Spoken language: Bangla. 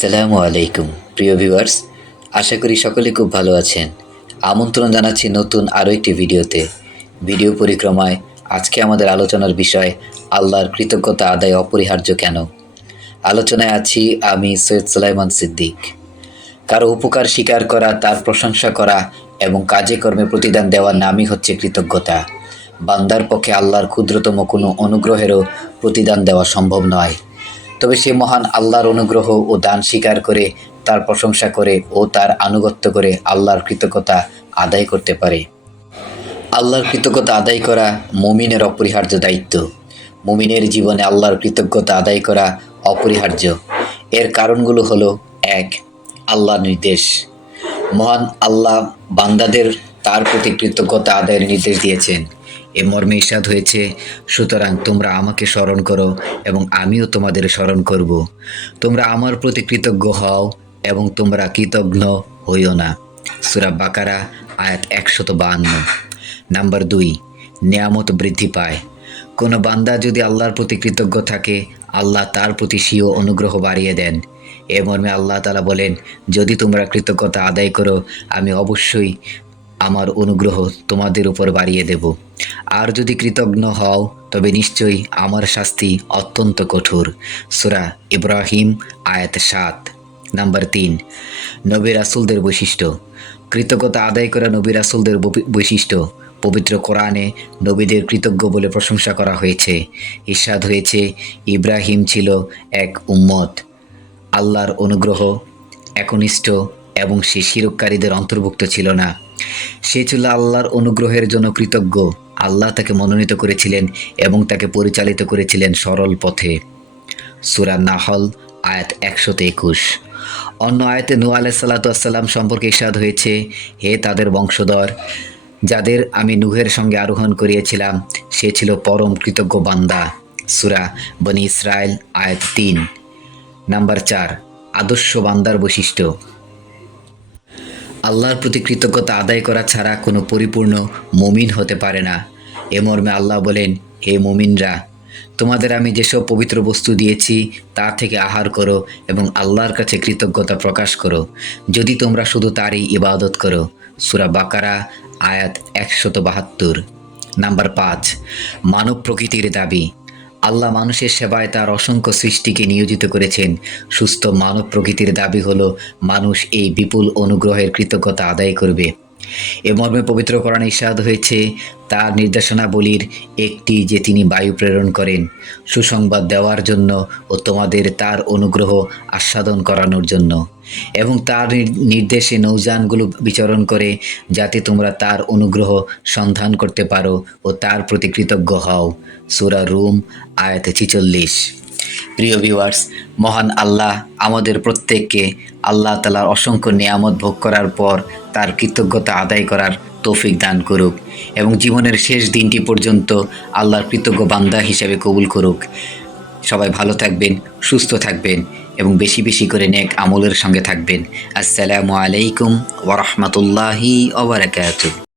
আসসালামু আলাইকুম, প্রিয় ভিউয়ার্স। আশা করি সকলে খুব ভালো আছেন। আমন্ত্রণ জানাচ্ছি নতুন আরও একটি ভিডিওতে। ভিডিও পরিক্রমায় আজকে আমাদের আলোচনার বিষয়, আল্লাহর কৃতজ্ঞতা আদায় অপরিহার্য কেন? আলোচনায় আছি আমি সৈয়দ সুলাইমান সিদ্দিক। কারও উপকার স্বীকার করা, তার প্রশংসা করা এবং কাজে কর্মে প্রতিদান দেওয়ার নামই হচ্ছে কৃতজ্ঞতা। বান্দার পক্ষে আল্লাহর ক্ষুদ্রতম কোনো অনুগ্রহেরও প্রতিদান দেওয়া সম্ভব নয়। তবে সে মহান আল্লাহর অনুগ্রহ ও দান স্বীকার করে, তার প্রশংসা করে ও তার আনুগত্য করে আল্লাহর কৃতজ্ঞতা আদায় করতে পারে। আল্লাহর কৃতজ্ঞতা আদায় করা মুমিনের অপরিহার্য দায়িত্ব। মুমিনের জীবনে আল্লাহর কৃতজ্ঞতা আদায় করা অপরিহার্য। এর কারণগুলো হলো, এক, আল্লাহর নির্দেশ। মহান আল্লাহ বান্দাদের তার প্রতি কৃতজ্ঞতা আদায়ের নির্দেশ দিয়েছেন। এ মর্মে ইসাদ হয়েছে, সুতরাং তোমরা আমাকে স্মরণ করো এবং আমিও তোমাদের স্মরণ করব। তোমরা আমার প্রতি কৃতজ্ঞ হও এবং তোমরা কৃতজ্ঞ হইও না। সুরা বাকারা, আয়াত একশত বাহান্ন নাম্বার দুই, নিয়ামত বৃদ্ধি পায়। কোনো বান্দা যদি আল্লাহর প্রতি কৃতজ্ঞ থাকে, আল্লাহ তার প্রতি স্বীয় অনুগ্রহ বাড়িয়ে দেন। এ মর্মে আল্লাহ তালা বলেন, যদি তোমরা কৃতজ্ঞতা আদায় করো, আমি অবশ্যই আমার অনুগ্রহ তোমাদের উপর বাড়িয়ে দেব। আর যদি কৃতজ্ঞ হও, তবে নিশ্চয়ই আমার শাস্তি অত্যন্ত কঠোর। সুরা ইব্রাহিম, আয়াত সাত, নাম্বার তিন। নবী রাসুলদের বৈশিষ্ট্য। কৃতজ্ঞতা আদায় করা নবী রাসুলদের বৈশিষ্ট্য। পবিত্র কোরআনে নবীদের কৃতজ্ঞ বলে প্রশংসা করা হয়েছে। ইরশাদ হয়েছে, ইব্রাহিম ছিল এক উম্মত। আল্লাহর অনুগ্রহ, একনিষ্ঠ এবং সে শিরককারীদের অন্তর্ভুক্ত ছিল না। সে ছিল আল্লাহর অনুগ্রহের জন্য কৃতজ্ঞ। আল্লাহ তাকে মনোনীত করেছিলেন এবং তাকে পরিচালিত করেছিলেন সরল পথে। সুরা নাহল, আয়াত একশোতে একুশ। অন্য আয়াতে নু আলাহ সাল্লাতাম সম্পর্কে ইসাদ হয়েছে, হে তাদের বংশধর, যাদের আমি নুহের সঙ্গে আরোহণ করিয়েছিলাম, সে ছিল পরম কৃতজ্ঞ বান্দা। সুরা বনি ইসরায়েল আয়াত তিন। নাম্বার চার, আদর্শ বান্দার বৈশিষ্ট্য। আল্লাহর প্রতি কৃতজ্ঞতা আদায় করা ছাড়া কোনো পরিপূর্ণ মুমিন হতে পারে না। এ মর্মে আল্লাহ বলেন, হে মুমিনরা, তোমাদের আমি যেসব পবিত্র বস্তু দিয়েছি, তা থেকে আহার করো এবং আল্লাহর কাছে কৃতজ্ঞতা প্রকাশ করো। যদি তোমরা শুধু তারই ইবাদত করো। সুরা বাকারা, আয়াত একশত বাহাত্তর। নাম্বার পাঁচ, মানব প্রকৃতির দাবি। আল্লাহ মানুষের সেবায় তার অসংখ্য সৃষ্টিকে নিয়োজিত করেছেন। সুস্থ মানব প্রকৃতির দাবি হলো, মানুষ এই বিপুল অনুগ্রহের কৃতজ্ঞতা আদায় করবে। এ মর্মে পবিত্র কোরআনে ইসাদ হয়েছে, তার নির্দেশনাবলীর একটি যে তিনি বায়ু প্রেরণ করেন, সুসংবাদ দেওয়ার জন্য ও তোমাদের তার অনুগ্রহ আস্বাদন করানোর জন্য। এবং তার নির্দেশে নৌযানগুলো বিচরণ করে, যাতে তোমরা তার অনুগ্রহ সন্ধান করতে পারো ও তার প্রতি কৃতজ্ঞ হও। সুরা রুম, আয়াত ছিচল্লিশ। প্রিয় ভিউয়ার্স মহান আল্লাহ আমাদের প্রত্যেককে আল্লাহ তালার অসংখ্য নিয়ামত ভোগ করার পর তার কৃতজ্ঞতা আদায় করার তৌফিক দান করুক এবং জীবনের শেষ দিনটি পর্যন্ত আল্লাহর কৃতজ্ঞ বান্দা হিসেবে কবুল করুক। সবাই ভালো থাকবেন, সুস্থ থাকবেন এবং বেশি বেশি করে নেক আমলের সঙ্গে থাকবেন। আসসালামু আলাইকুম ওরহমতুল্লাহি ওবরাকাতুহ